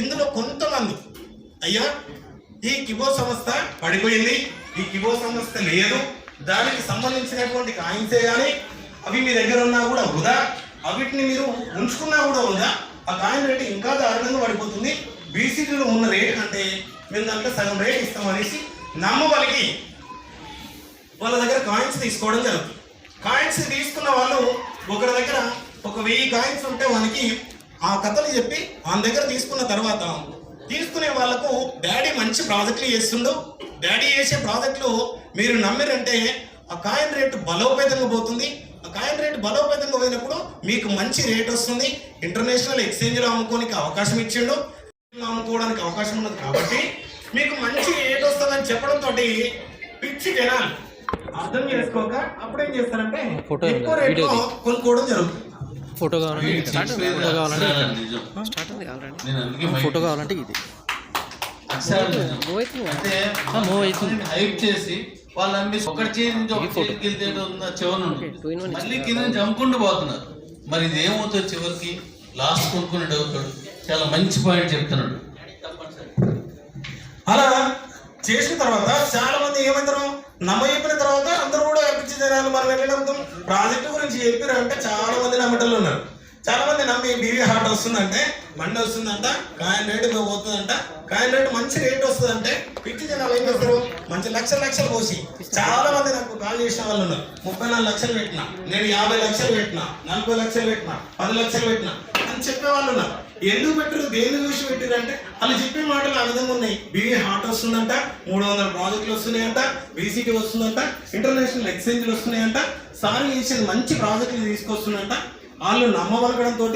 ఇందులో కొంతమంది అయ్యా ఈ కిబో సంస్థ పడిపోయింది, ఈ కిబో సంస్థ లేదు, దానికి సంబంధించినటువంటి కాయిన్సే కానీ అవి మీ దగ్గర ఉన్నా కూడా వృధా, అవిటిని మీరు ఉంచుకున్నా కూడా వృధా, ఆ కాయిన్ రేటు ఇంకా దారుణంగా పడిపోతుంది, బీసీటీలో ఉన్న రేటు కంటే మేము దాంట్లో సగం రేట్ ఇస్తామనేసి నమ్మబలికి వాళ్ళ దగ్గర కాయిన్స్ తీసుకోవడం జరుగుతుంది. కాయిన్స్ తీసుకున్న వాళ్ళు ఒకరి దగ్గర ఒక 1000 కాయిన్స్ ఉంటే వాళ్ళకి ఆ కథలు చెప్పి వాళ్ళ దగ్గర తీసుకున్న తర్వాత తీసుకునే వాళ్ళకు డాడీ మంచి ప్రాజెక్టులు చేస్తుండు, డాడీ చేసే ప్రాజెక్టులు మీరు నమ్మిరంటే ఆ కాయిన్ రేటు బలోపేతంగా పోతుంది, ఆ కాయిన్ రేటు బలోపేతంగా పోయినప్పుడు మీకు మంచి రేట్ వస్తుంది, ఇంటర్నేషనల్ ఎక్స్చేంజ్లో అమ్ముకోనికి అవకాశం ఇచ్చిండు, అమ్ముకోవడానికి అవకాశం ఉన్నది కాబట్టి మీకు మంచి రేట్ వస్తుందని చెప్పడంతో పిచ్చి జనాలు అర్థం చేసుకోక అప్పుడేం చేస్తారంటే ఎక్కువ రేట్లో కొనుక్కోవడం జరుగుతుంది. ఫోటో కావాలంటే ఇది హైప్ చేసి వాళ్ళు అమ్మి ఒకటి చేతి చెవులు మళ్ళీ కింద చంపుకుంటూ పోతున్నారు. మరి ఇది ఏమవుతుంది చివరికి? లాస్ట్ కొనుక్కునేది అవుతాడు. చాలా మంచి పాయింట్ చెప్తున్నాడు. అలా చేసిన తర్వాత చాలా మంది ఏమంటారు, నమ్మయిపోయిన తర్వాత అందరూ కూడా పిచ్చి జనాలు మనం వెళ్ళడం ప్రాజెక్టు గురించి చెప్పారు అంటే చాలా మంది నమ్మటంలో ఉన్నారు. చాలా మంది నమ్మి బీవీ హార్ట్ వస్తుందంటే, బండి వస్తుందంట, కాయిన్ రేటు పోతుందంట, కాయిన్ రేటు మంచి రేట్ వస్తుందంటే పిచ్చి జనాలు ఏం చేస్తారు, మంచి లక్షలు పోసి చాలా మంది నాకు కాల్ చేసిన వాళ్ళు ఉన్నారు. 34 లక్షలు పెట్టినా, నేను 50 లక్షలు పెట్టినా, 40 లక్షలు పెట్టినా, 10 లక్షలు పెట్టినా అని చెప్పే వాళ్ళు ఉన్నారు. ఎందుకు పెట్టరు, దేని చూసి పెట్టారు అంటే వాళ్ళు చెప్పే మాటలు ఆ విధంగా ఉన్నాయి. బీవీ హార్ట్ వస్తుందంట, 300 ప్రాజెక్టులు వస్తున్నాయంట, బీసీటీ వస్తుందంట, ఇంటర్నేషనల్ ఎక్స్చేంజ్లు వస్తున్నాయంట, సార్ చేసిన మంచి ప్రాజెక్టులు తీసుకొస్తుందంట. వాళ్ళు నమ్మబలకడంతో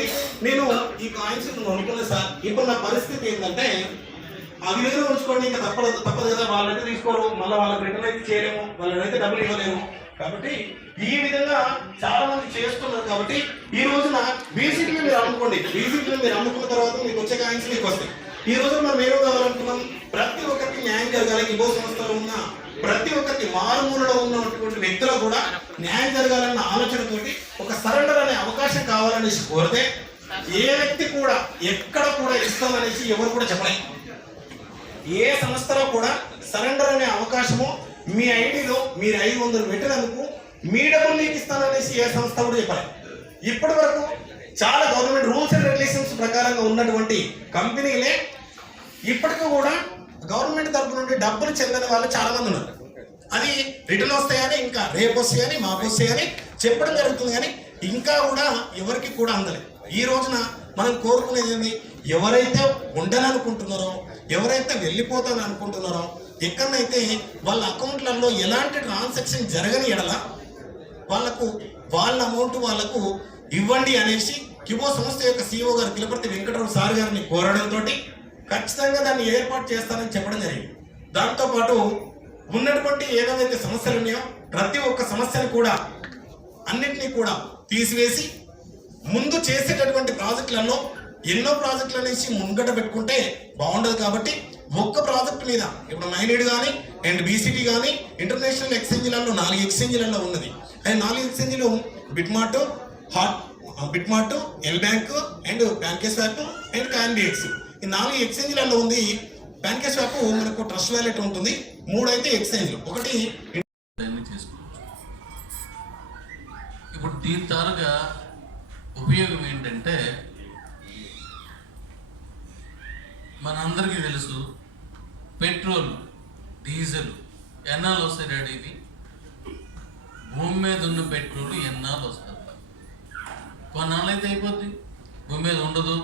నేను ఈ కాయిన్స్ కొనుక్కున్నా సార్. ఇప్పుడు నా పరిస్థితి ఏంటంటే అవి దగ్గర ఉంచుకోండి, ఇంకా తప్పదు కదా, వాళ్ళైతే తీసుకోరు, మళ్ళీ వాళ్ళకి రిటర్న్ అయితే చేయలేము, వాళ్ళనైతే డబ్బులు ఇవ్వలేము. కాబట్టి ఈ విధంగా చాలా మంది చేస్తున్నారు. కాబట్టి ఈ రోజున బీసీటీలో మీరు అమ్ముకోండి, బీసీటీలో మీరు అమ్ముకున్న తర్వాత మీకు వచ్చే కాయిన్స్ మీకు వస్తాయి. ఈ రోజున మనం ఏమో కావాలనుకున్నాం, ప్రతి ఒక్కరికి న్యాయం జరగాలి. కిబో సంస్థలో ఉన్న ప్రతి ఒక్కరికి మారుమూలలో ఉన్నటువంటి వ్యక్తులకు కూడా న్యాయం జరగాలన్న ఆలోచనతోటి ఒక సరెండర్ అనే అవకాశం కావాలనేసి కోరితే ఏ వ్యక్తి కూడా ఎక్కడ కూడా ఇస్తామనేసి ఎవరు కూడా చెప్పలేదు. ఏ సంస్థలో కూడా సరెండర్ అనే అవకాశము మీ ఐడిలో మీరు 500 పెట్టినందుకు మీ డబ్బులు నీకు ఇస్తాననేసి ఏ సంస్థ కూడా చెప్పలేదు. ఇప్పటి వరకు చాలా గవర్నమెంట్ రూల్స్ అండ్ రెగ్యులేషన్స్ ప్రకారంగా ఉన్నటువంటి కంపెనీలే ఇప్పటికీ కూడా గవర్నమెంట్ తరఫు నుండి డబ్బులు చెందని వాళ్ళు చాలా మంది ఉన్నారు. అది రిటర్న్ వస్తాయని, ఇంకా రేపు వస్తాయని, మాకు వస్తాయని చెప్పడం జరుగుతుంది, కానీ ఇంకా కూడా ఎవరికి కూడా అందలేదు. ఈ రోజున మనం కోరుకునేది ఏంటి, ఎవరైతే ఉండాలనుకుంటున్నారో, ఎవరైతే వెళ్ళిపోతాను అనుకుంటున్నారో, ఎక్కడైతే వాళ్ళ అకౌంట్లలో ఎలాంటి ట్రాన్సాక్షన్ జరగని ఎడల వాళ్ళకు వాళ్ళ అమౌంట్ వాళ్ళకు ఇవ్వండి అనేసి కిబో సంస్థ యొక్క CEO గారు కిలపర్తి వెంకటరావు సార్ గారిని కోరడంతో ఖచ్చితంగా దాన్ని ఏర్పాటు చేస్తానని చెప్పడం జరిగింది. దాంతోపాటు ఉన్నటువంటి ఏదైతే సమస్యలు ఉన్నాయో ప్రతి ఒక్క సమస్యను కూడా అన్నింటినీ కూడా తీసివేసి ముందు చేసేటటువంటి ప్రాజెక్టులలో ఎన్నో ప్రాజెక్టులు అనేసి ముంగట పెట్టుకుంటే బాగుండదు. కాబట్టి ఒక్క ప్రాజెక్ట్ మీద ఇప్పుడు మైనిడ్ కానీ అండ్ బీసీటీ కానీ ఇంటర్నేషనల్ ఎక్స్చేంజ్లలో 4 ఎక్స్చేంజ్లలో ఉన్నది. అండ్ 4 ఎక్స్చేంజ్లు BitMart, LBank and PancakeSwap and CoinBX. ఈ 4 ఎక్స్చేంజ్లలో ఉంది. ప్యాన్కేస్వాప్ మనకు ట్రస్ట్ వ్యాలెట్ ఉంటుంది. 3 అయితే ఎక్స్చేంజ్లు. ఒకటి ఇప్పుడు దీని తారుగా ఉపయోగం ఏంటంటే మనందరికీ తెలుసు పెట్రోల్, డీజిల్ ఎన్నాళ్ళు వస్తాయి డాడీ? ఇది భూమి మీద ఉన్న పెట్రోల్ ఎన్నాళ్ళు వస్తుంది? కొన్నాళ్ళు అయితే అయిపోద్ది, భూమి మీద ఉండదు.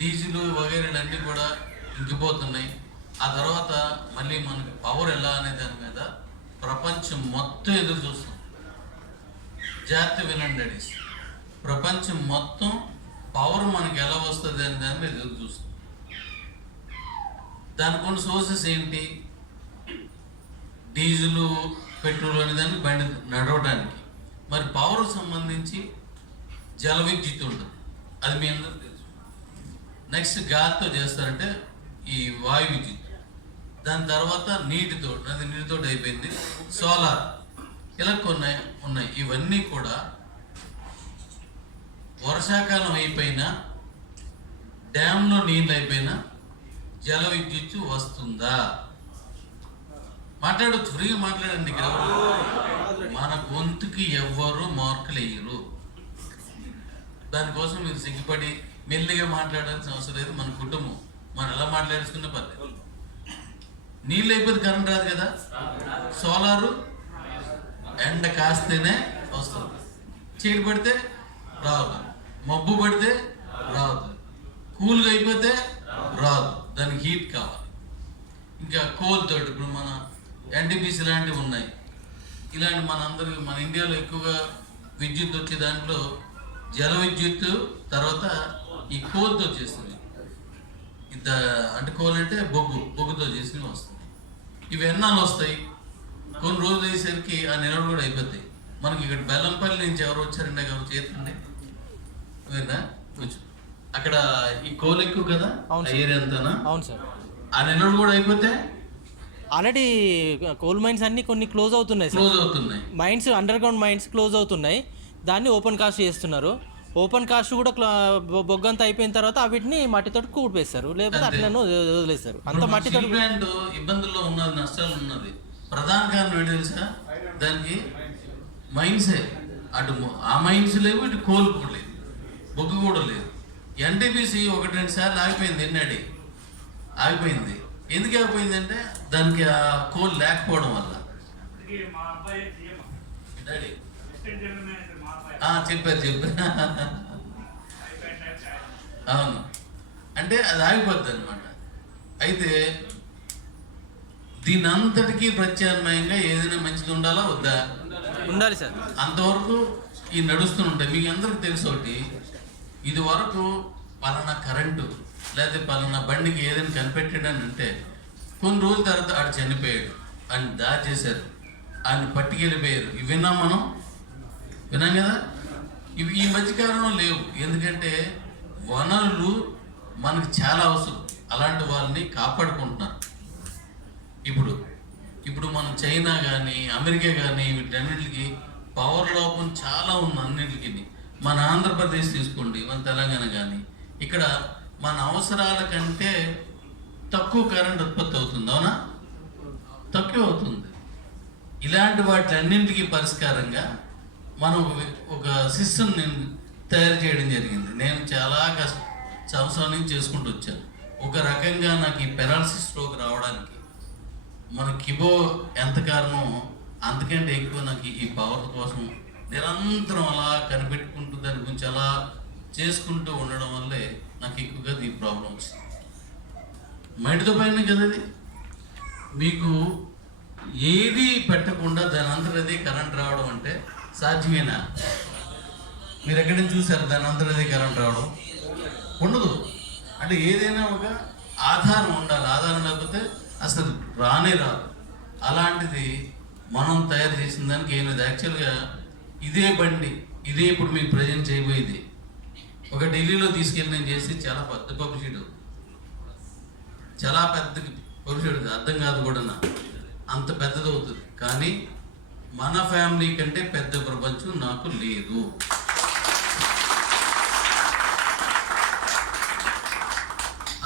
డీజిల్ వగైరాలు అన్నీ కూడా ఇంకిపోతున్నాయి. ఆ తర్వాత మళ్ళీ మనకి పవర్ ఎలా అనే దాని మీద ప్రపంచం మొత్తం ఎదురు చూస్తుంది. జాగ్రత్త వినండి డాడీస్, ప్రపంచం మొత్తం పవర్ మనకి ఎలా వస్తుంది అనే దాని మీద ఎదురు చూస్తుంది. దానికి కొన్ని సోర్సెస్ ఏంటి? డీజిల్, పెట్రోల్ అనే దాన్ని బండి నడవడానికి. మరి పవర్ సంబంధించి జల విద్యుత్ ఉంటుంది, అది మీ అందరూ తెలుసు. నెక్స్ట్ గాలితో చేస్తారంటే ఈ వాయు విద్యుత్. దాని తర్వాత నీటితో, అది నీటితో అయిపోయింది. సోలార్, ఇలా కొన్ని ఉన్నాయి. ఇవన్నీ కూడా వర్షాకాలం అయిపోయినా డ్యాంలో నీళ్ళు అయిపోయినా జల విద్యుత్ వస్తుందా? మాట్లాడవచ్చు, ఫ్రీగా మాట్లాడండి. ఇక్కడ మన గొంతుకి ఎవ్వరు మార్కులు వేయరు. దానికోసం మీరు సిగ్గుపడి మెల్లిగా మాట్లాడాల్సిన అవసరం లేదు. మన కుటుంబం మనం ఎలా మాట్లాడుకునే పర్లేదు. నీళ్ళు అయిపోతే కరెంట్ రాదు కదా. సోలారు ఎండ కాస్తేనే వస్తుంది, చీడ పడితే రాదు, మబ్బు పడితే రాదు, కూల్గా అయిపోతే రాదు, దానికి హీట్ కావాలి. ఇంకా కోల్ తోటి ఇప్పుడు మన ఎన్టీపీసీ లాంటివి ఉన్నాయి. ఇలాంటి మనందరికి మన ఇండియాలో ఎక్కువగా విద్యుత్ వచ్చే దాంట్లో జల విద్యుత్, తర్వాత ఈ కోల్తో చేస్తుంది. ఇంత అంటే కోల్ అంటే బొగ్గుతో చేసినవి వస్తుంది. ఇవి ఎన్నాళ్ళు వస్తాయి, కొన్ని రోజులు అయ్యేసరికి ఆ నిలవలు కూడా అయిపోతాయి. మనకి ఇక్కడ బెల్లంపల్లి నుంచి ఎవరు వచ్చారండి, ఎవరు చేతండి కొంచెం అక్కడ ఈ కోల్ ఎక్కువ కదా ఏరియా అంతా. అవును సార్. ఆ నిలవలు కూడా అయిపోతే ఆల్రెడీ కోల్ మైన్స్ అన్ని కొన్ని క్లోజ్ అవుతున్నాయి సార్. క్లోజ్ అవుతున్నాయి. Mines, underground mines close అవుతున్నాయి. దాన్ని ఓపెన్ కాస్ట్ చేస్తున్నారు. ఓపెన్ కాస్ట్ కూడా బొగ్గంతా అయిపోయిన తర్వాత వీటిని మట్టితోటి కూడిపేస్తారు, లేకపోతే అట్లను వదిలేస్తారు. అంత మట్టితో ఇబ్బందుల్లో ఉన్నది, నష్టాలు ఉన్నది. ప్రధాన కారణం ఏంటి తెలుసా? దానికి మైన్సే. అటు ఆ మైన్స్ లేవు, ఇటు కోల్ కూడా లేదు, బొగ్గు కూడా లేదు. ఎన్టీపీసీ 1-2 సార్లు ఆగిపోయింది. ఎన్నడి ఆగిపోయింది. ఎందుకు ఆగిపోయిందంటే దానికి ఆ కోల్ లేకపోవడం వల్ల. డాడీ చెప్పారు అవును. అంటే అది ఆగిపోద్ది అనమాట. అయితే దీని అంతటికీ ప్రత్యామ్నాయంగా ఏదైనా మంచిది ఉండాలా వద్దా? ఉండాలి సార్. అంతవరకు ఈ నడుస్తూ ఉంటాయి. మీకు అందరికి తెలుసు ఒకటి, ఇది వరకు పలానా కరెంటు లేదా పలానా బండికి ఏదైనా కనిపెట్టాడని అంటే కొన్ని రోజుల తర్వాత ఆడు చనిపోయాడు, ఆయన దాడి చేశారు, ఆయన పట్టుకెళ్ళిపోయారు. ఇవి విన్నాం కదా. ఇవి ఈ మధ్యకాలంలో లేవు. ఎందుకంటే వనరులు మనకు చాలా అవసరం. అలాంటి వాళ్ళని కాపాడుకుంటున్నారు. ఇప్పుడు మనం చైనా కానీ అమెరికా కానీ వీటన్నిటికి పవర్ లోపం చాలా ఉంది అన్నిటికీ. మన ఆంధ్రప్రదేశ్ తీసుకోండి, మన తెలంగాణ కానీ, ఇక్కడ మన అవసరాల కంటే తక్కువ కరెంట్ ఉత్పత్తి అవుతుంది. అవునా? తక్కువ అవుతుంది. ఇలాంటి వాటిలన్నింటికి పరిష్కారంగా మనం ఒక సిస్టమ్ని తయారు చేయడం జరిగింది. నేను చాలా సంవత్సరాల నుంచి చేసుకుంటూ వచ్చాను. ఒక రకంగా నాకు ఈ పెరాలసిస్ స్ట్రోక్ రావడానికి మన కిబో ఎంత కారణం, అంతకంటే ఎక్కువ నాకు ఈ పవర్ కోసం నిరంతరం అలా కనిపెట్టుకుంటూ దాని గురించి అలా చేసుకుంటూ ఉండడం వల్లే నాకు ఎక్కువగా ఈ ప్రాబ్లం వచ్చింది. మైండ్తో పైన కదా అది. మీకు ఏది పెట్టకుండా దాని అంతటదే కరెంట్ రావడం అంటే సాధ్యమేనా? మీరు ఎక్కడి నుంచి చూసారు దాని అంతటదే కరెంట్ రావడం? ఉండదు. అంటే ఏదైనా ఒక ఆధారం ఉండాలి. ఆధారం లేకపోతే అసలు రానే రాదు. అలాంటిది మనం తయారు చేసిన దానికి ఏం లేదు. యాక్చువల్గా ఇదే బండి, ఇదే ఇప్పుడు మీకు ప్రజెంట్ చేయబోయేది ఒక ఢిల్లీలో తీసుకెళ్ళి నేను చేసి చాలా పెద్ద పబ్లిసిటీ, చాలా పెద్ద పబ్లిసిటీ, అర్థం కాదు కూడా అంత పెద్దది అవుతుంది. కానీ మన ఫ్యామిలీ కంటే పెద్ద ప్రపంచం నాకు లేదు.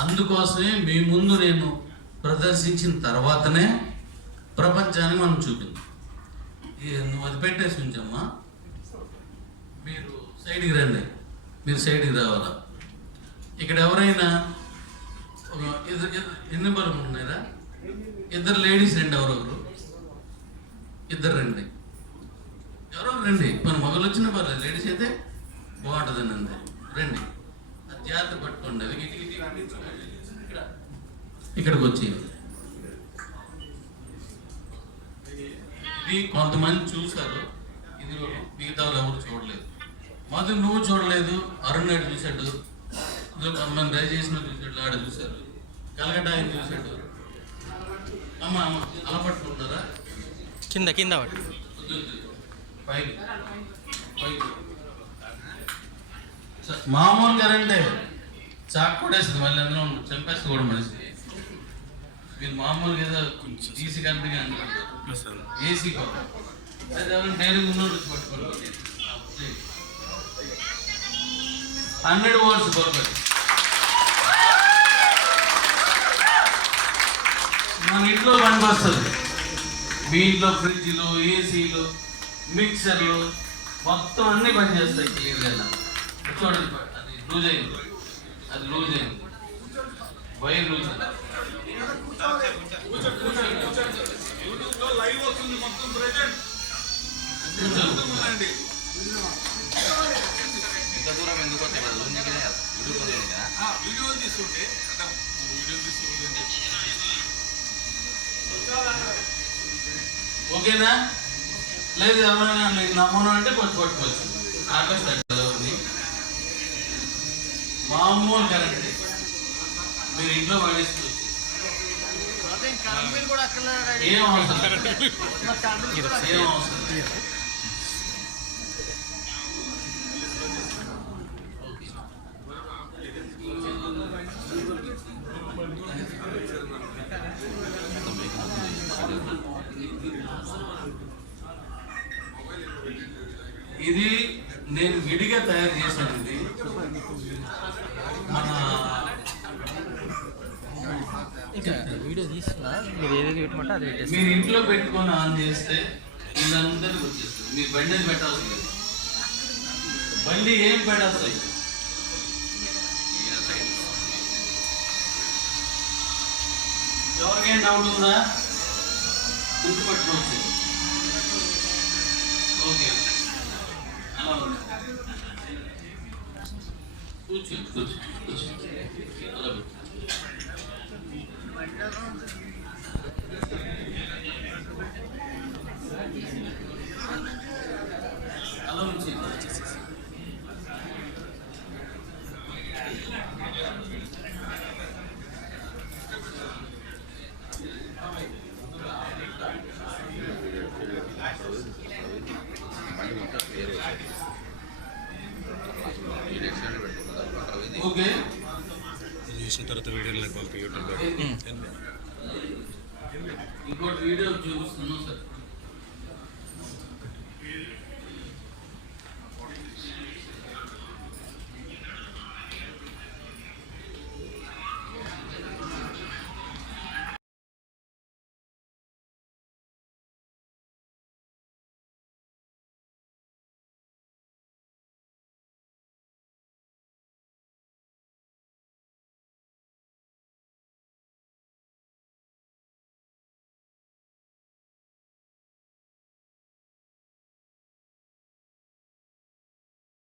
అందుకోసమే మీ ముందు నేను ప్రదర్శించిన తర్వాతనే ప్రపంచానికి మనం చూపింది. నువ్వు అది పెట్టేసి ఉంచమ్మా, మీరు సైడ్కి రండి, మీరు సైడ్కి రావాలా. ఇక్కడ ఎవరైనా ఎన్ని బలం ఉన్నారా? ఇద్దరు లేడీస్ రండి, ఎవరొకరు ఇద్దరు రండి, ఎవరో రండి. మన మగలు వచ్చిన పర్లేదు, లేడీస్ అయితే బాగుంటుందని అంతే. రండి, జాగ్రత్త పట్టుకోండి. అవి ఇక్కడికి వచ్చి ఇది కొంతమంది చూశారు, ఇది మిగతా వాళ్ళు ఎవరు చూడలేదు. మధు నువ్వు చూడలేదు, అరుణ్ నాయుడు చూశాడు, ఇందులో కొంతమంది డ్రైవ్ చేసిన చూశాడు, ఆడ చూశారు, కలకట్ట ఆయన చూశాడు. అమ్మ అలా పట్టుకుంటారా? కింద పైకి మామూలు కరెంటే చాక్ కొట్టేస్తుంది, మళ్ళీ అందులో చంపేస్తుంది కూడా మనిషి. మీరు మామూలుగా ఏదో ఈసీ కరెంట్గా అనుకుంటారు, ఏసీ పవర్ అయితే డైరీ ఉన్నోడు పట్టుకోండి. 100 volts బల్బ్, మన ఇంట్లో బండి వస్తుంది, మీ ఇంట్లో ఫ్రిడ్జ్లు, ఏసీలు, మిక్సర్లు మొత్తం అన్నీ పనిచేస్తాయి క్లియర్గా. చూడండి, అది లూజ్ అయింది, అది లూజ్ అయింది, వైర్ లూజ్ అయింది. ఓకేనా? లేదు ఎవరైనా మీకు నమ్మను అంటే పట్టుకోవచ్చు. ఆకాశ ఉంది మామూలు కరెంట్ మీరు ఇంట్లో వాడేసుకోవచ్చు. ఏం అవసరం, ఏం అవసరం. ఇది నేను విడిగా తయారు చేశాను. ఇది మన వీడియో తీసుకున్నా, మీరు ఏదైతే పెట్టమంటే అది పెట్టేసి మీరు ఇంట్లో పెట్టుకొని ఆన్ చేస్తే వీళ్ళందరికీ వచ్చేస్తుంది. మీరు బండి పెట్టాల్సి లేదు, బండి ఏం పెట్టాల్సి లేదు. ఎవరికైనా డౌట్ ఉందా? గుర్తుపెట్టుకోవచ్చు. ఓకే, అలా ఉంది. కూర్చో అలా పెట్టు. అలా ఉంచి ఓకే. చూసిన తర్వాత వీడియోలు నాకు పంపి యూట్యూబ్లో. ఇంకోటి వీడియో చూపిస్తున్నాను సార్.